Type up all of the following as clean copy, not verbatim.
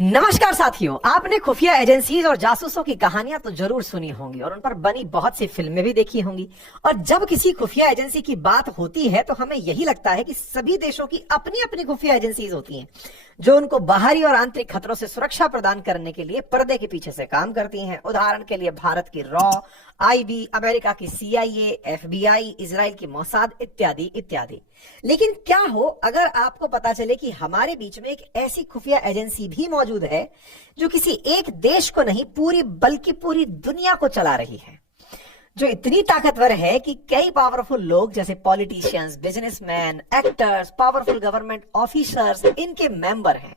नमस्कार साथियों, आपने खुफिया एजेंसीज और जासूसों की कहानियां तो जरूर सुनी होंगी और उन पर बनी बहुत सी फिल्में भी देखी होंगी। और जब किसी खुफिया एजेंसी की बात होती है तो हमें यही लगता है कि सभी देशों की अपनी अपनी खुफिया एजेंसीज होती हैं जो उनको बाहरी और आंतरिक खतरों से सुरक्षा प्रदान करने के लिए पर्दे के पीछे से काम करती हैं। उदाहरण के लिए भारत की रॉ, आईबी, अमेरिका की सीआईए, एफबीआई, इजराइल की मोसाद इत्यादि इत्यादि। लेकिन क्या हो अगर आपको पता चले कि हमारे बीच में एक ऐसी खुफिया एजेंसी भी मौजूद है जो किसी एक देश को नहीं पूरी बल्कि पूरी दुनिया को चला रही है, जो इतनी ताकतवर है कि कई पावरफुल लोग जैसे politicians, businessman, actors, powerful government officers इनके मेंबर हैं।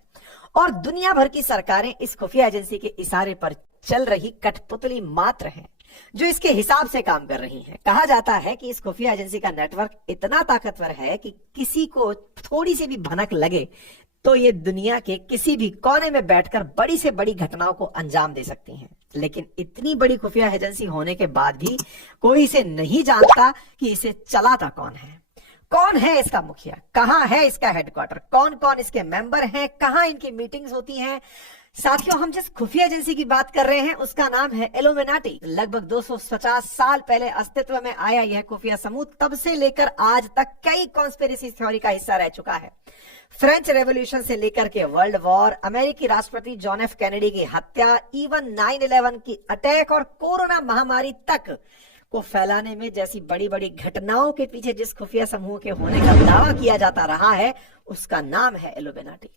और दुनिया भर की सरकारें इस खुफिया एजेंसी के इशारे पर चल रही कठपुतली मात्र हैं जो इसके हिसाब से काम कर रही हैं। कहा जाता है कि इस खुफिया एजेंसी का नेटवर्क इतना ताकतवर है कि किसी को थोड़ी सी भी भनक लगे तो ये दुनिया के किसी भी कोने में बैठकर बड़ी से बड़ी घटनाओं को अंजाम दे सकती हैं। लेकिन इतनी बड़ी खुफिया एजेंसी होने के बाद भी कोई इसे नहीं जानता कि इसे चलाता कौन है। कौन है इसका मुखिया, कहां है इसका हेडक्वार्टर, कौन कौन इसके मेंबर हैं, कहां इनकी मीटिंग्स होती हैं। साथियों, हम जिस खुफिया एजेंसी की बात कर रहे हैं उसका नाम है इल्यूमिनाटी। लगभग 250 साल पहले अस्तित्व में आया यह खुफिया समूह तब से लेकर आज तक कई कॉन्स्पिरेसी थ्योरी का हिस्सा रह चुका है। फ्रेंच रेवोल्यूशन से लेकर के वर्ल्ड वॉर, अमेरिकी राष्ट्रपति जॉन एफ कैनेडी की हत्या, इवन 9/11 की अटैक और कोरोना महामारी तक को फैलाने में जैसी बड़ी बड़ी घटनाओं के पीछे जिस खुफिया समूह के होने का दावा किया जाता रहा है उसका नाम है इल्यूमिनाटी।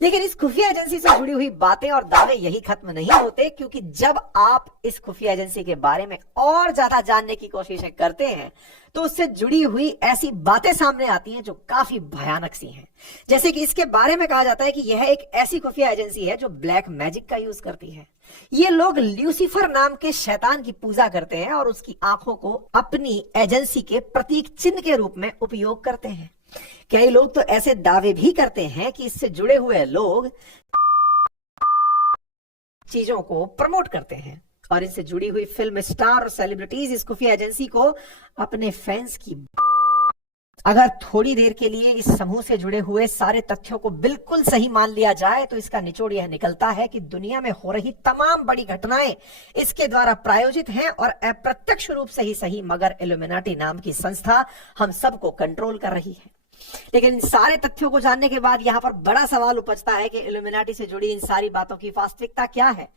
लेकिन इस खुफिया एजेंसी से जुड़ी हुई बातें और दावे यही खत्म नहीं होते, क्योंकि जब आप इस खुफिया एजेंसी के बारे में और ज्यादा जानने की कोशिशें करते हैं तो उससे जुड़ी हुई ऐसी बातें सामने आती हैं जो काफी भयानक सी हैं। जैसे कि इसके बारे में कहा जाता है कि यह एक ऐसी खुफिया एजेंसी है जो ब्लैक मैजिक का यूज करती है। ये लोग ल्यूसीफर नाम के शैतान की पूजा करते हैं और उसकी आंखों को अपनी एजेंसी के प्रतीक चिन्ह के रूप में उपयोग करते हैं। कई लोग तो ऐसे दावे भी करते हैं कि इससे जुड़े हुए लोग चीजों को प्रमोट करते हैं और इनसे जुड़ी हुई फिल्म स्टार और सेलिब्रिटीज इस खुफिया एजेंसी को अपने फैंस की। अगर थोड़ी देर के लिए इस समूह से जुड़े हुए सारे तथ्यों को बिल्कुल सही मान लिया जाए तो इसका निचोड़ यह निकलता है कि दुनिया में हो रही तमाम बड़ी घटनाएं इसके द्वारा प्रायोजित हैं और अप्रत्यक्ष रूप से ही सही, मगर इल्यूमिनाटी नाम की संस्था हम सबको कंट्रोल कर रही है। लेकिन इन सारे तथ्यों को जानने के बाद यहाँ पर बड़ा सवाल उपजता है कि इल्यूमिनाटी से जुड़ी इन सारी बातों की वास्तविकता क्या है।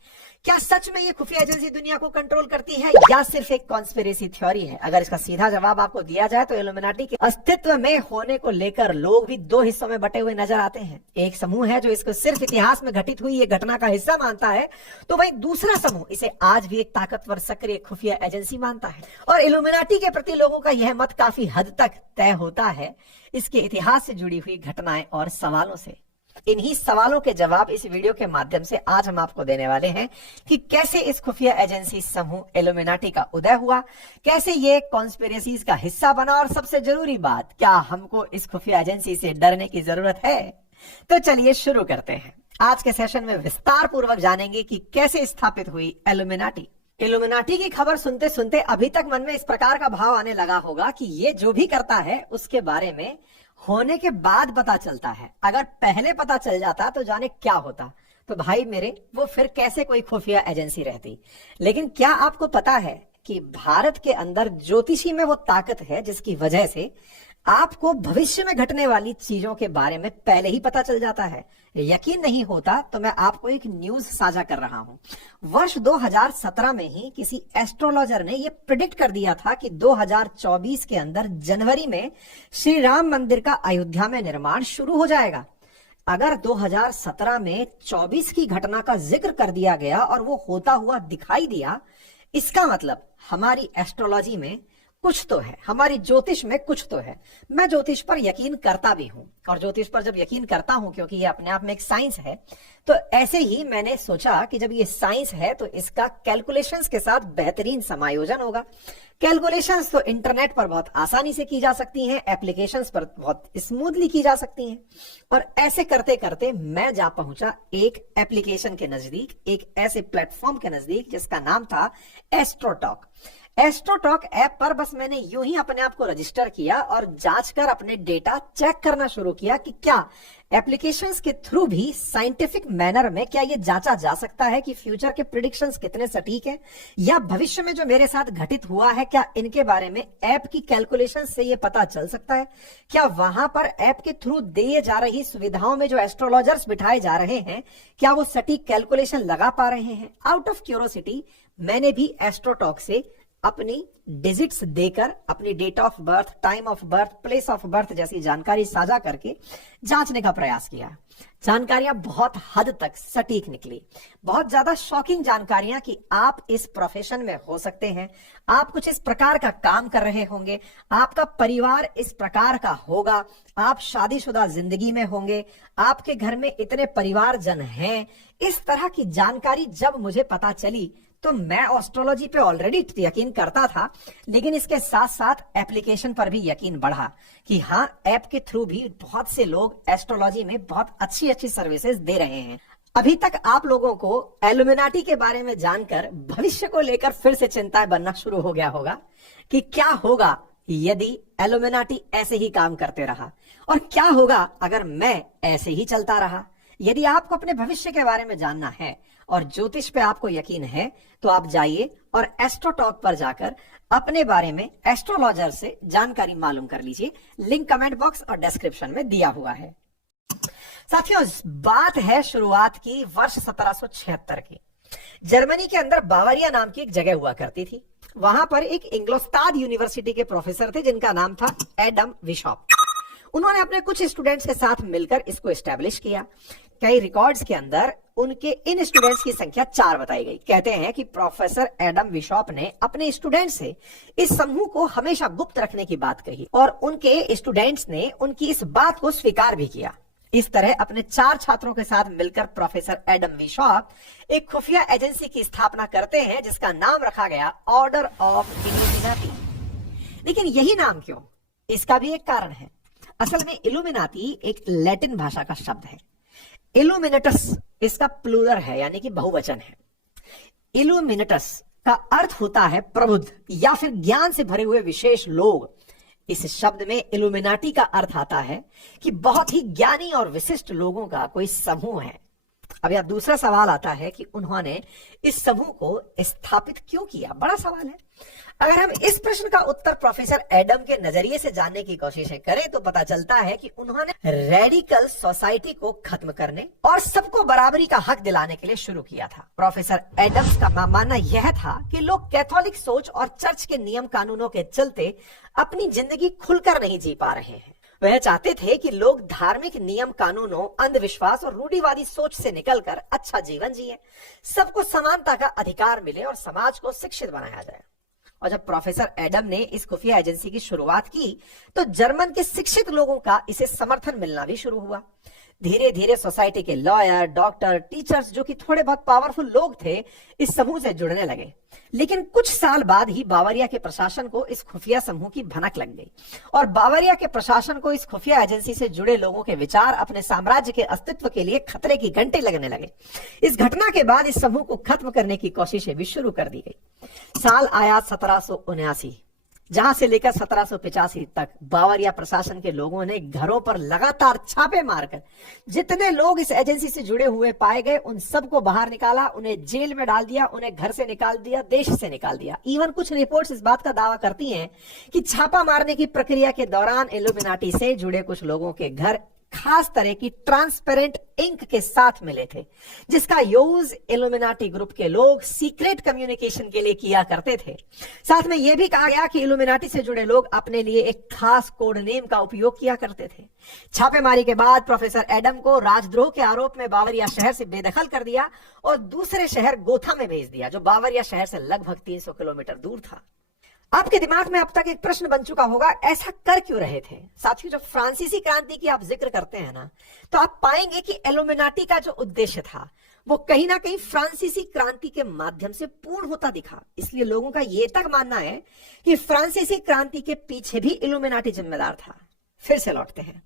क्या सच में ये खुफिया एजेंसी दुनिया को कंट्रोल करती है या सिर्फ एक कॉन्स्पिरेसी थ्योरी है? अगर इसका सीधा जवाब आपको दिया जाए तो इल्यूमिनाटी के अस्तित्व में होने को लेकर लोग भी दो हिस्सों में बटे हुए नजर आते हैं। एक समूह है जो इसको सिर्फ इतिहास में घटित हुई ये घटना का हिस्सा मानता है, तो वहीं दूसरा समूह इसे आज भी एक ताकतवर सक्रिय खुफिया एजेंसी मानता है। और इल्यूमिनाटी के प्रति लोगों का यह मत काफी हद तक तय होता है इसके इतिहास से जुड़ी हुई घटनाएं और सवालों से। इन्हीं सवालों के जवाब इस वीडियो के माध्यम से आज हम आपको देने वाले हैं कि कैसे इस खुफिया एजेंसी समूह इल्यूमिनाटी का उदय हुआ, कैसे ये कॉन्स्पिरेसीज का हिस्सा बना और सबसे जरूरी बात, क्या हमको इस खुफिया एजेंसी से डरने की जरूरत है। तो चलिए शुरू करते हैं। आज के सेशन में विस्तार पूर्वक जानेंगे कि कैसे स्थापित हुई इल्यूमिनाटी। इल्यूमिनाटी की खबर सुनते सुनते अभी तक मन में इस प्रकार का भाव आने लगा होगा कि ये जो भी करता है उसके बारे में होने के बाद पता चलता है। अगर पहले पता चल जाता तो जाने क्या होता। तो भाई मेरे, वो फिर कैसे कोई खुफिया एजेंसी रहती। लेकिन क्या आपको पता है कि भारत के अंदर ज्योतिषी में वो ताकत है जिसकी वजह से आपको भविष्य में घटने वाली चीजों के बारे में पहले ही पता चल जाता है। यकीन नहीं होता तो मैं आपको एक न्यूज साझा कर रहा हूं। वर्ष 2017 में ही किसी एस्ट्रोलॉजर ने यह प्रिडिक्ट कर दिया था कि 2024 के अंदर जनवरी में श्री राम मंदिर का अयोध्या में निर्माण शुरू हो जाएगा। अगर 2017 में 24 की घटना का जिक्र कर दिया गया और वो होता हुआ दिखाई दिया, इसका मतलब हमारी एस्ट्रोलॉजी में कुछ तो है, हमारी ज्योतिष में कुछ तो है। मैं ज्योतिष पर यकीन करता भी हूं और ज्योतिष पर जब यकीन करता हूं क्योंकि ये अपने आप में एक साइंस है, तो ऐसे ही मैंने सोचा कि जब ये साइंस है तो इसका कैलकुलेशंस के साथ बेहतरीन समायोजन होगा। कैलकुलेशंस तो इंटरनेट पर बहुत आसानी से की जा सकती हैं, एप्लीकेशंस पर बहुत स्मूथली की जा सकती हैं। और ऐसे करते करते मैं जा पहुंचा एक एप्लीकेशन के नजदीक, एक ऐसे प्लेटफॉर्म के नजदीक जिसका नाम था एस्ट्रोटॉक। एस्ट्रोटॉक ऐप पर बस मैंने यूं ही अपने आप को रजिस्टर किया और जांच कर अपने डेटा चेक करना शुरू किया कि क्या एप्लीकेशंस के थ्रू भी साइंटिफिक मैनर में क्या ये जांचा जा सकता है कि फ्यूचर के प्रिडिक्शंस कितने सटीक हैं, या भविष्य में जो मेरे साथ घटित हुआ है क्या इनके बारे में ऐप की कैलकुलेशन से ये पता चल सकता है। क्या वहां पर ऐप के थ्रू दिए जा रही सुविधाओं में जो एस्ट्रोलॉजर्स बिठाए जा रहे हैं क्या वो सटीक कैलकुलेशन लगा पा रहे हैं। आउट ऑफ क्यूरियोसिटी मैंने भी एस्ट्रोटॉक से अपनी डिजिट्स देकर अपनी date of birth, time of birth, place of birth जैसी जानकारी साझा करके जांचने का प्रयास किया। जानकारियां बहुत हद तक सटीक निकली, बहुत ज्यादा शॉकिंग जानकारियां कि आप इस प्रोफेशन में हो सकते हैं, आप कुछ इस प्रकार का काम कर रहे होंगे, आपका परिवार इस प्रकार का होगा, आप शादीशुदा जिंदगी में होंगे, आपके घर में इतने परिवारजन हैं। इस तरह की जानकारी जब मुझे पता चली तो मैं एस्ट्रोलॉजी पे ऑलरेडी यकीन करता था, लेकिन इसके साथ साथ एप्लीकेशन पर भी यकीन बढ़ा कि हाँ, ऐप के थ्रू भी बहुत से लोग एस्ट्रोलॉजी में बहुत अच्छी अच्छी सर्विसेज दे रहे हैं। अभी तक आप लोगों को एलुमिनाटी के बारे में जानकर भविष्य को लेकर फिर से चिंताएं बनना शुरू हो गया होगा कि क्या होगा यदि एलुमिनाटी ऐसे ही काम करते रहा, और क्या होगा अगर मैं ऐसे ही चलता रहा। यदि आपको अपने भविष्य के बारे में जानना है और ज्योतिष पे आपको यकीन है तो आप जाइए और एस्ट्रोटॉक पर जाकर अपने बारे में एस्ट्रोलॉजर से जानकारी मालूम कर लीजिए। लिंक कमेंट बॉक्स और डिस्क्रिप्शन में दिया हुआ है। साथियों, बात है शुरुआत की वर्ष 1776 की। जर्मनी के अंदर बावरिया नाम की एक जगह हुआ करती थी। वहां पर एक इंग्लोस्ताद यूनिवर्सिटी के प्रोफेसर थे जिनका नाम था एडम विशॉप। उन्होंने अपने कुछ स्टूडेंट्स के साथ मिलकर इसको एस्टेब्लिश किया। कई रिकॉर्ड्स के अंदर उनके इन स्टूडेंट्स की संख्या 4 बताई गई। कहते हैं कि प्रोफेसर एडम विशॉप ने अपने स्टूडेंट्स से इस समूह को हमेशा गुप्त रखने की बात कही और उनके स्टूडेंट्स ने उनकी इस बात को स्वीकार भी किया। इस तरह अपने 4 छात्रों के साथ मिलकर प्रोफेसर एडम विशॉप एक खुफिया एजेंसी की स्थापना करते हैं जिसका नाम रखा गया ऑर्डर ऑफ इल्यूमिनाटी। लेकिन यही नाम क्यों? इसका भी एक कारण है। असल में इल्यूमिनाटी एक लैटिन भाषा का शब्द है। इल्यूमिनेटस इसका प्लूरल है, यानी कि बहुवचन है। इल्यूमिनेटस का अर्थ होता है प्रबुद्ध या फिर ज्ञान से भरे हुए विशेष लोग। इस शब्द में इल्यूमिनाटी का अर्थ आता है कि बहुत ही ज्ञानी और विशिष्ट लोगों का कोई समूह है। अब यह दूसरा सवाल आता है कि उन्होंने इस समूह को स्थापित क्यों किया। बड़ा सवाल है। अगर हम इस प्रश्न का उत्तर प्रोफेसर एडम के नजरिए से जानने की कोशिश करें तो पता चलता है कि उन्होंने रेडिकल सोसाइटी को खत्म करने और सबको बराबरी का हक दिलाने के लिए शुरू किया था। प्रोफेसर एडम्स का मानना यह था कि लोग कैथोलिक सोच और चर्च के नियम कानूनों के चलते अपनी जिंदगी खुलकर नहीं जी पा रहे हैं। वह चाहते थे कि लोग धार्मिक नियम कानूनों, अंधविश्वास और रूढ़िवादी सोच से निकलकर अच्छा जीवन जिए, सबको समानता का अधिकार मिले और समाज को शिक्षित बनाया जाए। और जब प्रोफेसर एडम ने इस खुफिया एजेंसी की शुरुआत की तो जर्मन के शिक्षित लोगों का इसे समर्थन मिलना भी शुरू हुआ। धीरे धीरे सोसाइटी के लॉयर, डॉक्टर, टीचर्स जो कि थोड़े बहुत पावरफुल लोग थे इस समूह से जुड़ने लगे। लेकिन कुछ साल बाद ही बावरिया के प्रशासन को इस खुफिया समूह की भनक लग गई और बावरिया के प्रशासन को इस खुफिया एजेंसी से जुड़े लोगों के विचार अपने साम्राज्य के अस्तित्व के लिए खतरे की घंटे लगने लगे। इस घटना के बाद इस समूह को खत्म करने की कोशिशें भी शुरू कर दी गई। साल आया 1779, जहां से लेकर 1785 तक बावरिया प्रशासन के लोगों ने घरों पर लगातार छापे मारकर जितने लोग इस एजेंसी से जुड़े हुए पाए गए उन सबको बाहर निकाला, उन्हें जेल में डाल दिया, उन्हें घर से निकाल दिया, देश से निकाल दिया। इवन कुछ रिपोर्ट्स इस बात का दावा करती हैं कि छापा मारने की प्रक्रिया के दौरान इल्यूमिनाटी से जुड़े कुछ लोगों के घर खास तरह की ट्रांसपेरेंट इंक के साथ मिले थे, जिसका यूज इल्यूमिनाटी ग्रुप के लोग सीक्रेट कम्युनिकेशन के लिए किया करते थे। साथ में यह भी कहा गया कि इल्यूमिनाटी से जुड़े लोग अपने लिए एक खास कोड नेम का उपयोग किया करते थे। छापेमारी के बाद प्रोफेसर एडम को राजद्रोह के आरोप में बावरिया शहर से बेदखल कर दिया और दूसरे शहर गोथा में भेज दिया, जो बावरिया शहर से लगभग 300 किलोमीटर दूर था। आपके दिमाग में अब तक एक प्रश्न बन चुका होगा, ऐसा कर क्यों रहे थे? साथियों, जब फ्रांसीसी क्रांति की आप जिक्र करते हैं ना, तो आप पाएंगे कि इल्यूमिनाटी का जो उद्देश्य था वो कहीं ना कहीं फ्रांसीसी क्रांति के माध्यम से पूर्ण होता दिखा। इसलिए लोगों का यह तक मानना है कि फ्रांसीसी क्रांति के पीछे भी इल्यूमिनाटी जिम्मेदार था। फिर से लौटते हैं।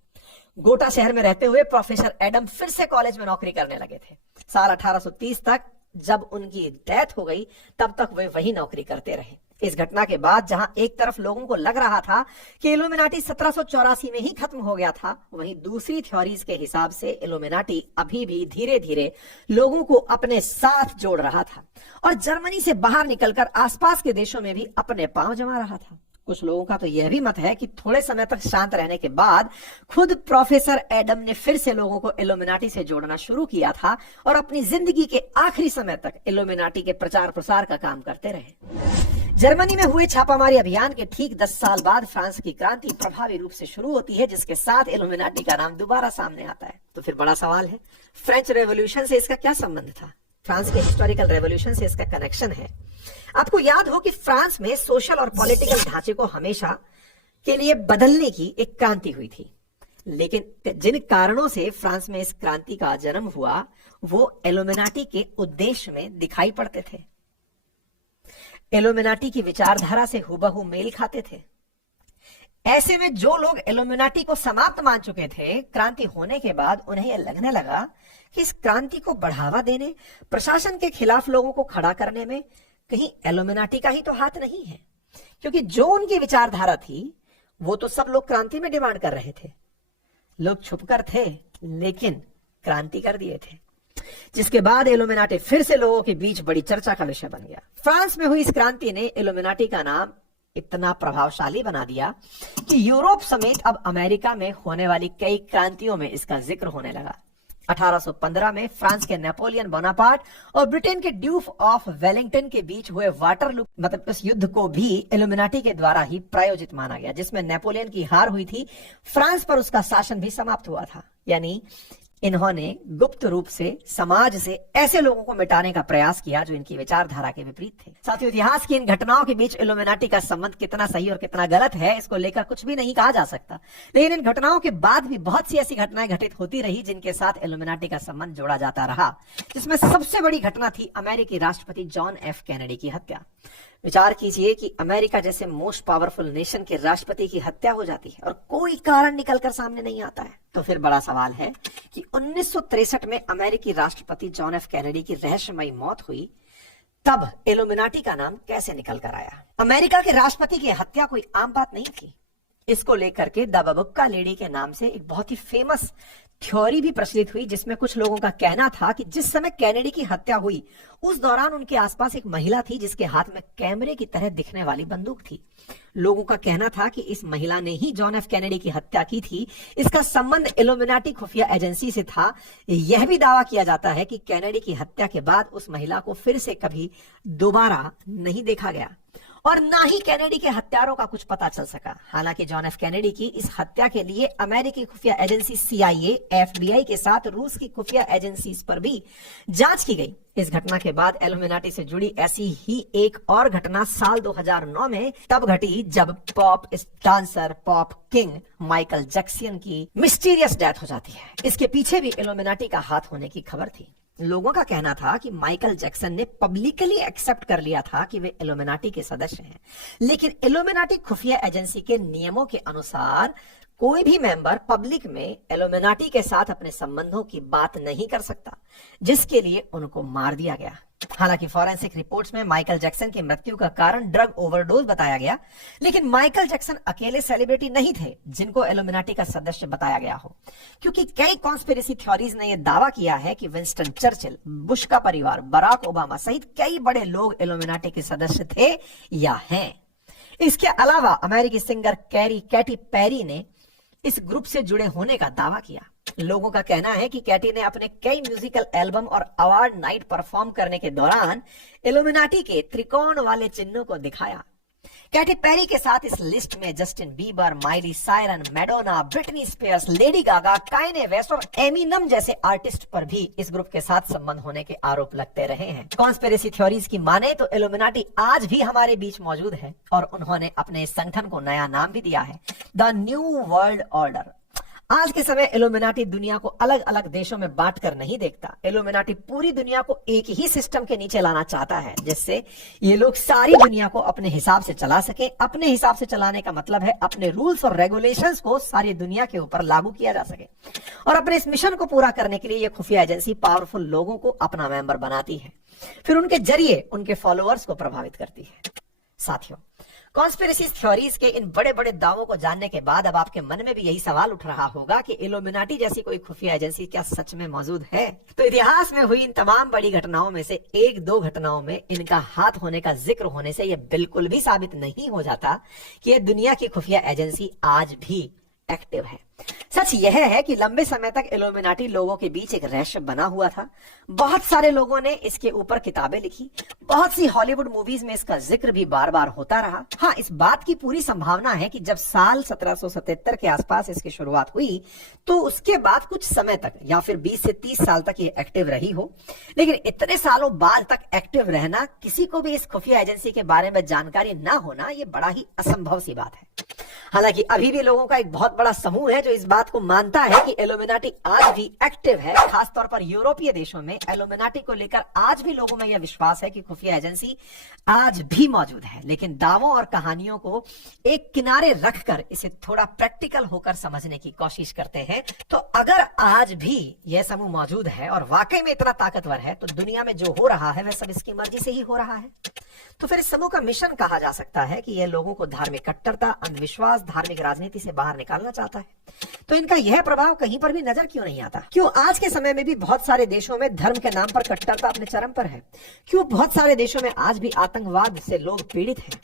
गोटा शहर में रहते हुए प्रोफेसर एडम फिर से कॉलेज में नौकरी करने लगे थे। साल 1830 तक जब उनकी डेथ हो गई तब तक वे वही नौकरी करते रहे। इस घटना के बाद जहां एक तरफ लोगों को लग रहा था कि इल्यूमिनाटी 1784 में ही खत्म हो गया था, वहीं दूसरी थ्योरीज के हिसाब से इल्यूमिनाटी अभी भी धीरे धीरे लोगों को अपने साथ जोड़ रहा था और जर्मनी से बाहर निकलकर आसपास के देशों में भी अपने पांव जमा रहा था। कुछ लोगों का तो यह भी मत है कि थोड़े समय तक शांत रहने के बाद खुद प्रोफेसर एडम ने फिर से लोगों को इल्यूमिनाटी से जोड़ना शुरू किया था और अपनी जिंदगी के आखिरी समय तक इल्यूमिनाटी के प्रचार प्रसार का काम करते रहे। जर्मनी में हुए छापामारी अभियान के ठीक 10 साल बाद फ्रांस की क्रांति प्रभावी रूप से शुरू होती है, जिसके साथ इल्यूमिनाटी का नाम दोबारा सामने आता है। तो फिर बड़ा सवाल है, फ्रेंच रेवोल्यूशन से इसका क्या संबंध था? फ्रांस के हिस्टोरिकल रेवोल्यूशन से इसका कनेक्शन है। आपको याद हो कि फ्रांस में सोशल और पॉलिटिकल ढांचे को हमेशा के लिए बदलने की एक क्रांति हुई थी, लेकिन जिन कारणों से फ्रांस में इस क्रांति का जन्म हुआ वो इल्यूमिनाटी के उद्देश्य में दिखाई पड़ते थे। इल्यूमिनाटी की विचारधारा से हुबहू मेल खाते थे। ऐसे में जो लोग इल्यूमिनाटी को समाप्त मान चुके थे, क्रांति होने के बाद उन्हें यह लगने लगा कि इस क्रांति को बढ़ावा देने, प्रशासन के खिलाफ लोगों को खड़ा करने में कहीं इल्यूमिनाटी का ही तो हाथ नहीं है, क्योंकि जो उनकी विचारधारा थी वो तो सब लोग क्रांति में डिमांड कर रहे थे। लोग छुपकर थे लेकिन क्रांति कर दिए थे, जिसके बाद इल्यूमिनाटी फिर से लोगों के बीच बड़ी चर्चा का विषय बन गया। फ्रांस में हुई इस क्रांति ने इल्यूमिनाटी का नाम इतना प्रभावशाली बना दिया कि यूरोप समेत अब अमेरिका में होने वाली कई क्रांतियों में इसका जिक्र होने लगा। 1815 में फ्रांस के नेपोलियन बोनापार्ट और ब्रिटेन के ड्यूक ऑफ वेलिंगटन के बीच हुए वाटरलू इस युद्ध को भी इल्यूमिनाटी के द्वारा ही प्रायोजित माना गया, जिसमें नेपोलियन की हार हुई थी। फ्रांस पर उसका शासन भी समाप्त हुआ था, यानी इन्होंने गुप्त रूप से समाज से ऐसे लोगों को मिटाने का प्रयास किया जो इनकी विचारधारा के विपरीत थे। साथियों, इतिहास की इन घटनाओं के बीच इल्यूमिनाटी का संबंध कितना सही और कितना गलत है, इसको लेकर कुछ भी नहीं कहा जा सकता, लेकिन इन घटनाओं के बाद भी बहुत सी ऐसी घटनाएं घटित होती रही जिनके साथ इल्यूमिनाटी का संबंध जोड़ा जाता रहा, जिसमें सबसे बड़ी घटना थी अमेरिकी राष्ट्रपति जॉन एफ कैनेडी की हत्या। विचार कीजिए कि अमेरिका जैसे मोस्ट पावरफुल नेशन के राष्ट्रपति की हत्या हो जाती है और कोई कारण निकलकर सामने नहीं आता है। तो फिर बड़ा सवाल है कि 1963 में अमेरिकी राष्ट्रपति जॉन एफ कैनेडी की रहस्यमयी मौत हुई, तब इल्यूमिनाटी का नाम कैसे निकल कर आया? अमेरिका के राष्ट्रपति की हत्या कोई आम बात नहीं थी। इसको लेकर के द बबुक्का लेडी के नाम से एक बहुत ही फेमस थ्योरी भी प्रचलित हुई, जिसमें कुछ लोगों का कहना था कि जिस समय कैनेडी की हत्या हुई उस दौरान उनके आसपास एक महिला थी जिसके हाथ में कैमरे की तरह दिखने वाली बंदूक थी। लोगों का कहना था कि इस महिला ने ही जॉन एफ कैनेडी की हत्या की थी। इसका संबंध इल्यूमिनाटी खुफिया एजेंसी से था। यह भी दावा किया जाता है कि कैनेडी की हत्या के बाद उस महिला को फिर से कभी दोबारा नहीं देखा गया और ना ही कैनेडी के हत्यारों का कुछ पता चल सका। हालांकि जॉन एफ कैनेडी की इस हत्या के लिए अमेरिकी खुफिया एजेंसी CIA, FBI के साथ रूस की खुफिया एजेंसीज पर भी जांच की गई। इस घटना के बाद इल्यूमिनाटी से जुड़ी ऐसी ही एक और घटना साल 2009 में तब घटी जब pop dancer pop king Michael Jackson की मिस्टीरियस डेथ हो जाती है। इसके पीछे भी इल्यूमिनाटी का हाथ होने की खबर थी। लोगों का कहना था कि माइकल जैक्सन ने पब्लिकली एक्सेप्ट कर लिया था कि वे इल्यूमिनाटी के सदस्य हैं, लेकिन इल्यूमिनाटी खुफिया एजेंसी के नियमों के अनुसार कोई भी मेंबर पब्लिक में इल्यूमिनाटी के साथ अपने संबंधों की बात नहीं कर सकता, जिसके लिए उनको मार दिया गया। हालांकि फॉरेंसिक रिपोर्ट्स में माइकल जैक्सन की मृत्यु का कारण ड्रग ओवरडोज बताया गया, लेकिन माइकल जैक्सन अकेले सेलिब्रिटी नहीं थे जिनको इल्यूमिनाटी का सदस्य बताया गया हो, क्योंकि कई कॉन्स्पिरेसी थ्योरीज ने यह दावा किया है कि विंस्टन चर्चिल, बुश का परिवार, बराक ओबामा सहित कई बड़े लोग इल्यूमिनाटी के सदस्य थे या हैं। इसके अलावा अमेरिकी सिंगर कैटी पेरी ने इस ग्रुप से जुड़े होने का दावा किया। लोगों का कहना है कि कैटी ने अपने कई म्यूजिकल एल्बम और अवार्ड नाइट परफॉर्म करने के दौरान इल्यूमिनाटी के त्रिकोण वाले चिन्हों को दिखाया। कैटी पेरी के साथ इस लिस्ट में Justin Bieber, Miley Cyrus, Madonna, Britney Spears, Lady Gaga, Kanye West और एमिनम जैसे आर्टिस्ट पर भी इस ग्रुप के साथ संबंध होने के आरोप लगते रहे हैं। कॉन्स्पिरेसी थ्योरीज की माने तो इल्यूमिनाटी आज भी हमारे बीच मौजूद है और उन्होंने अपने इस संगठन को नया नाम भी दिया है, द न्यू वर्ल्ड ऑर्डर। आज के समय इल्यूमिनाटी दुनिया को अलग अलग देशों में बांट कर नहीं देखता। इल्यूमिनाटी पूरी दुनिया को एक ही सिस्टम के नीचे लाना चाहता है, जिससे ये लोग सारी दुनिया को अपने हिसाब से चला सके। अपने हिसाब से चलाने का मतलब है अपने रूल्स और रेगुलेशंस को सारी दुनिया के ऊपर लागू किया जा सके, और अपने इस मिशन को पूरा करने के लिए ये खुफिया एजेंसी पावरफुल लोगों को अपना मेंबर बनाती है, फिर उनके जरिए उनके फॉलोअर्स को प्रभावित करती है। साथियों, कॉन्स्पिरेसी थ्योरीज के इन बड़े बड़े दावों को जानने के बाद अब आपके मन में भी यही सवाल उठ रहा होगा कि इल्यूमिनाटी जैसी कोई खुफिया एजेंसी क्या सच में मौजूद है? तो इतिहास में हुई इन तमाम बड़ी घटनाओं में से एक दो घटनाओं में इनका हाथ होने का जिक्र होने से यह बिल्कुल भी साबित नहीं हो जाता कि यह दुनिया की खुफिया एजेंसी आज भी एक्टिव है। सच यह है कि लंबे समय तक इल्यूमिनाटी लोगों के बीच एक रहस्य बना हुआ था। बहुत सारे लोगों ने इसके ऊपर किताबें लिखी, बहुत सी हॉलीवुड मूवीज में इसका जिक्र भी बार बार होता रहा। हाँ, इस बात की पूरी संभावना है कि जब साल 1777 के आसपास इसकी शुरुआत हुई तो उसके बाद कुछ समय तक या फिर 20 से 30 साल तक ये एक्टिव रही हो। लेकिन इतने सालों बाद तक एक्टिव रहना, किसी को भी इस खुफिया एजेंसी के बारे में जानकारी ना होना, ये बड़ा ही असंभव सी बात है। हालांकि अभी भी लोगों का एक बहुत बड़ा समूह है जो इस बात को मानता है कि इल्यूमिनाटी आज भी एक्टिव है। खासतौर पर यूरोपीय देशों में इल्यूमिनाटी को लेकर आज भी लोगों में यह विश्वास है कि खुफिया एजेंसी आज भी मौजूद है। लेकिन दावों और कहानियों को एक किनारे रखकर इसे थोड़ा प्रैक्टिकल होकर समझने की कोशिश करते हैं। तो अगर आज भी यह समूह मौजूद है और वाकई में इतना ताकतवर है, तो दुनिया में जो हो रहा है वह सब इसकी मर्जी से ही हो रहा है। तो फिर इस समूह का मिशन कहा जा सकता है कि यह लोगों को धार्मिक कट्टरता, अंधविश्वास, धार्मिक राजनीति से बाहर निकालना चाहता है। तो इनका यह प्रभाव कहीं पर भी नजर क्यों नहीं आता? क्यों आज के समय में भी बहुत सारे देशों में धर्म के नाम पर कट्टरता अपने चरम पर है? क्यों बहुत सारे देशों में आज भी आतंकवाद से लोग पीड़ित हैं?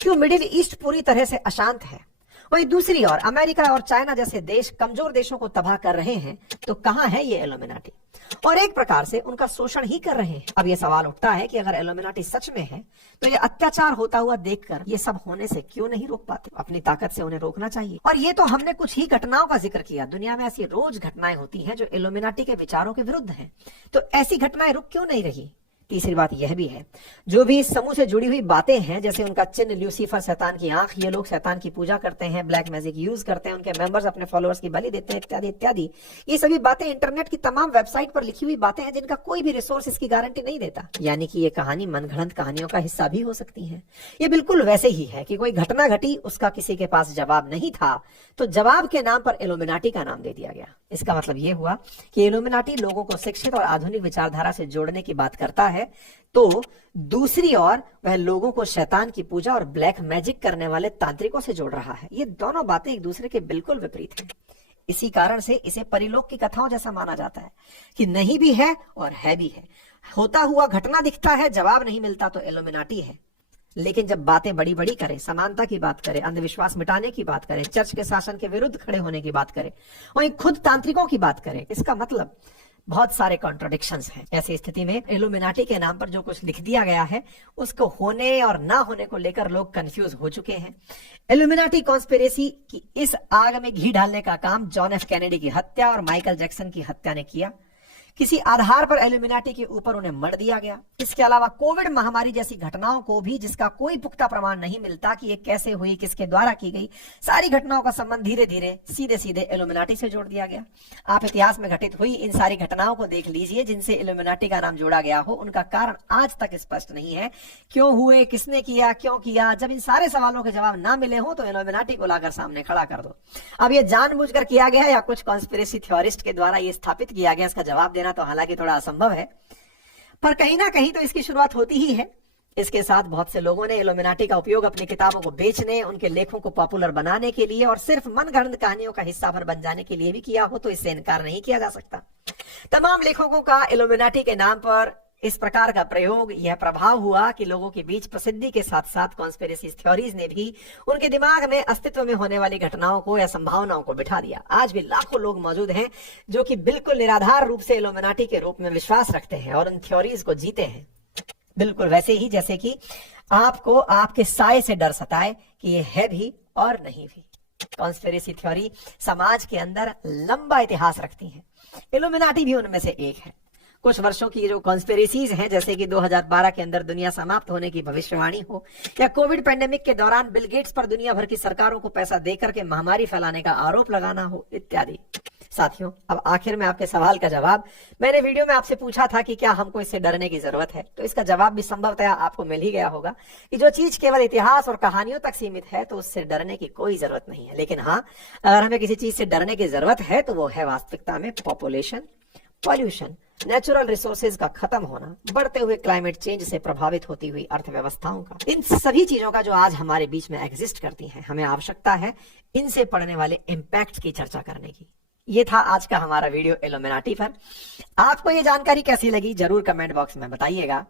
क्यों मिडिल ईस्ट पूरी तरह से अशांत है? वहीं दूसरी ओर अमेरिका और चाइना जैसे देश कमजोर देशों को तबाह कर रहे हैं। तो कहां है ये इल्यूमिनाटी? और एक प्रकार से उनका शोषण ही कर रहे हैं। अब यह सवाल उठता है कि अगर इल्यूमिनाटी सच में है तो ये अत्याचार होता हुआ देखकर ये सब होने से क्यों नहीं रोक पाते? अपनी ताकत से उन्हें रोकना चाहिए। और ये तो हमने कुछ ही घटनाओं का जिक्र किया। दुनिया में ऐसी रोज घटनाएं होती हैं जो इल्यूमिनाटी के विचारों के विरुद्ध हैं। तो ऐसी घटनाएं रुक क्यों नहीं रही? तीसरी बात यह भी है, जो भी इस समूह से जुड़ी हुई बातें हैं, जैसे उनका चिन्ह ल्यूसीफर, शैतान की आंख, ये लोग शैतान की पूजा करते हैं, ब्लैक मैजिक यूज करते हैं, उनके मेंबर्स अपने फॉलोअर्स की बलि देते हैं, इत्यादि इत्यादि, ये सभी बातें इंटरनेट की तमाम वेबसाइट पर लिखी हुई बातें हैं जिनका कोई भी रिसोर्स इसकी गारंटी नहीं देता। यानी कि ये कहानी मनगढ़ंत कहानियों का हिस्सा भी हो सकती है। ये बिल्कुल वैसे ही है कि कोई घटना घटी, उसका किसी के पास जवाब नहीं था, तो जवाब के नाम पर इल्यूमिनाटी का नाम दे दिया गया। इसका मतलब यह हुआ कि इल्यूमिनाटी लोगों को शिक्षित और आधुनिक विचारधारा से जोड़ने की बात करता है, तो दूसरी ओर वह लोगों को शैतान की पूजा और ब्लैक मैजिक करने वाले तांत्रिकों से जोड़ रहा है। ये दोनों बातें एक दूसरे के बिल्कुल विपरीत हैं। इसी कारण से इसे परिलोक की कथाओं जैसा माना जाता है कि नहीं भी है और है भी है। होता हुआ घटना दिखता है, जवाब नहीं मिलता तो इल्यूमिनाटी है। लेकिन जब बातें बड़ी बड़ी करें, समानता की बात करें, अंधविश्वास मिटाने की बात करें, चर्च के शासन के विरुद्ध खड़े होने की बात करें, वहीं खुद तांत्रिकों की बात करें, इसका मतलब बहुत सारे कॉन्ट्रडिक्शंस हैं। ऐसी स्थिति में इल्यूमिनाटी के नाम पर जो कुछ लिख दिया गया है उसको होने और ना होने को लेकर लोग कंफ्यूज हो चुके हैं। इल्यूमिनाटी कॉन्स्पिरेसी की इस आग में घी डालने का काम जॉन एफ कैनेडी की हत्या और माइकल जैक्सन की हत्या ने किया। किसी आधार पर इल्यूमिनाटी के ऊपर उन्हें मर दिया गया। इसके अलावा कोविड महामारी जैसी घटनाओं को भी, जिसका कोई पुख्ता प्रमाण नहीं मिलता कि ये कैसे हुई, किसके द्वारा की गई, सारी घटनाओं का संबंध धीरे धीरे सीधे सीधे इल्यूमिनाटी से जोड़ दिया गया। आप इतिहास में घटित हुई इन सारी घटनाओं को देख लीजिए जिनसे इल्यूमिनाटी का नाम जोड़ा गया हो, उनका कारण आज तक स्पष्ट नहीं है। क्यों हुए, किसने किया, क्यों किया? जब इन सारे सवालों के जवाब ना मिले हो तो इल्यूमिनाटी को लाकर सामने खड़ा कर दो। अब ये जानबूझकर किया गया या कुछ कॉन्स्पिरेसी थ्योरिस्ट के द्वारा ये स्थापित किया गया, इसका जवाब देना तो हालांकि थोड़ा असंभव है, पर कहीं ना कहीं तो इसकी शुरुआत होती ही है। इसके साथ बहुत से लोगों ने इल्यूमिनाटी का उपयोग अपनी किताबों को बेचने, उनके लेखों को पॉपुलर बनाने के लिए और सिर्फ मनगढ़ंत कहानियों का हिस्सा भर बन जाने के लिए भी किया हो, तो इससे इनकार नहीं किया जा सकता। तमाम लेखकों का इल्यूमिनाटी के नाम पर इस प्रकार का प्रयोग, यह प्रभाव हुआ कि लोगों के बीच प्रसिद्धि के साथ साथ कॉन्स्पिरेसी थ्योरीज ने भी उनके दिमाग में अस्तित्व में होने वाली घटनाओं को या संभावनाओं को बिठा दिया। आज भी लाखों लोग मौजूद हैं जो कि बिल्कुल निराधार रूप से इल्यूमिनाटी के रूप में विश्वास रखते हैं और उन थ्योरीज को जीते हैं, बिल्कुल वैसे ही जैसे कि आपको आपके साये से डर सताए कि ये है भी और नहीं भी। कॉन्स्पिरेसी थ्योरी समाज के अंदर लंबा इतिहास रखती है। इल्यूमिनाटी भी उनमें से एक है। कुछ वर्षों की जो कॉन्स्पिरेसीज हैं, जैसे कि 2012 के अंदर दुनिया समाप्त होने की भविष्यवाणी हो, या कोविड पेंडेमिक के दौरान बिल गेट्स पर दुनिया भर की सरकारों को पैसा देकर के महामारी फैलाने का आरोप लगाना हो, इत्यादि। साथियों, अब आखिर में आपके सवाल का जवाब, मैंने वीडियो में आपसे पूछा था कि क्या हमको इससे डरने की जरूरत है, तो इसका जवाब भी संभवतः आपको मिल ही गया होगा कि जो चीज केवल इतिहास और कहानियों तक सीमित है तो उससे डरने की कोई जरूरत नहीं है। लेकिन हाँ, अगर हमें किसी चीज से डरने की जरूरत है तो वो है वास्तविकता में पॉपुलेशन, पॉल्यूशन, नेचुरल रिसोर्सेज का खत्म होना, बढ़ते हुए क्लाइमेट चेंज से प्रभावित होती हुई अर्थव्यवस्थाओं का, इन सभी चीजों का जो आज हमारे बीच में एग्जिस्ट करती हैं, हमें आवश्यकता है इनसे पड़ने वाले इम्पैक्ट की चर्चा करने की। ये था आज का हमारा वीडियो इल्यूमिनाटी पर। आपको ये जानकारी कैसी लगी जरूर कमेंट बॉक्स में बताइएगा।